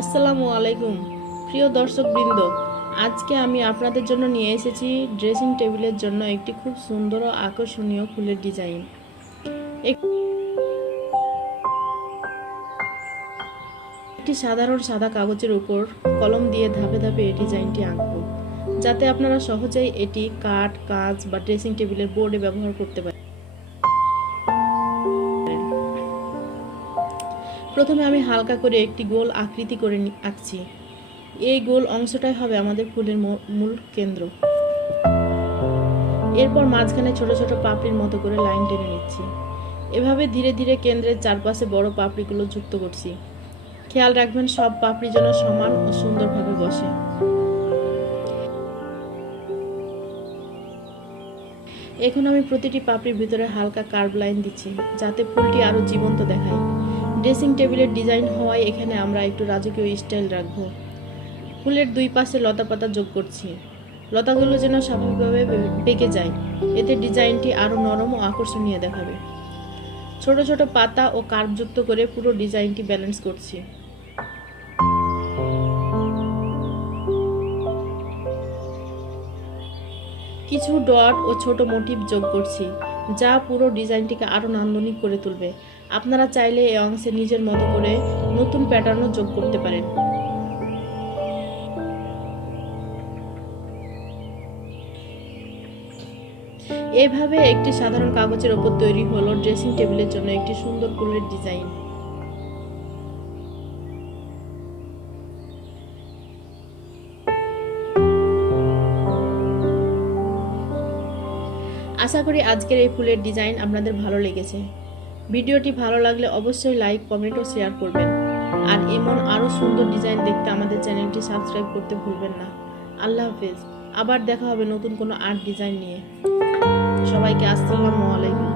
আসসালামু আলাইকুম প্রিয় দর্শকবৃন্দ। আজকে আমি আপনাদের জন্য নিয়ে এসেছি ড্রেসিং টেবিলের জন্য একটি খুব সুন্দর ও আকর্ষণীয় ফুলের ডিজাইন। একটি সাধারণ সাদা কাগজের উপর কলম দিয়ে ধাপে ধাপে এই ডিজাইনটি আঁকব, যাতে আপনারা সহজেই এটি কাঠ, কাঁচ বা ড্রেসিং টেবিলের বোর্ডে ব্যবহার করতে পারেন। প্রথমে আমি হালকা করে একটি গোল আকৃতি করে আঁকছি। এই গোল অংশটাই হবে আমাদের ফুলের মূল কেন্দ্র। এরপর মাঝখানে ছোট ছোট পাপড়ির মতো করে লাইন টেনে নিচ্ছি। এভাবে ধীরে ধীরে কেন্দ্রের চারপাশে বড় পাপড়িগুলো যুক্ত করছি। খেয়াল রাখবেন সব পাপড়ি যেন সমান ও সুন্দরভাবে বসে। এখন আমি প্রতিটি পাপড়ির ভিতরে হালকা কার্ভ লাইন দিচ্ছি, যাতে ফুলটি আরো জীবন্ত দেখায়। ড্রেসিং টেবিলের ডিজাইন হওয়ায় এখানে আমরা একটু রাজকীয় স্টাইল রাখবো। ফুলের দুই পাশে লতা পাতা যোগ করছি। লতাগুলো যেন স্বাভাবিকভাবে পেকে যায়, এতে ডিজাইনটি আরো নরম ও আকর্ষণীয় দেখাবে। ছোট ছোট পাতা ও কার্ভ যুক্ত করে পুরো ডিজাইনটি ব্যালেন্স করছি। কিছু ডট ও ছোট মোটিভ যোগ করছি, যা পুরো ডিজাইনটিকে আরো নান্দনিক করে তুলবে। আপনারা চাইলে এই অংশে নিজের মতো করে নতুন প্যাটার্নও যোগ করতে পারেন। এভাবে একটি সাধারণ কাগজের ওপর তৈরি হলো ড্রেসিং টেবিলের জন্য একটি সুন্দর ফুলের ডিজাইন। আশা করি আজকের এই ফুলের ডিজাইন আপনাদের ভালো লেগেছে। ভিডিওটি ভালো লাগলে অবশ্যই লাইক, কমেন্ট ও শেয়ার করবেন। আর এমন আরও সুন্দর ডিজাইন দেখতে আমাদের চ্যানেলটি সাবস্ক্রাইব করতে ভুলবেন না। আল্লাহ হাফেজ। আবার দেখা হবে নতুন কোনো আর্ট ডিজাইন নিয়ে। সবাইকে আসসালামু আলাইকুম।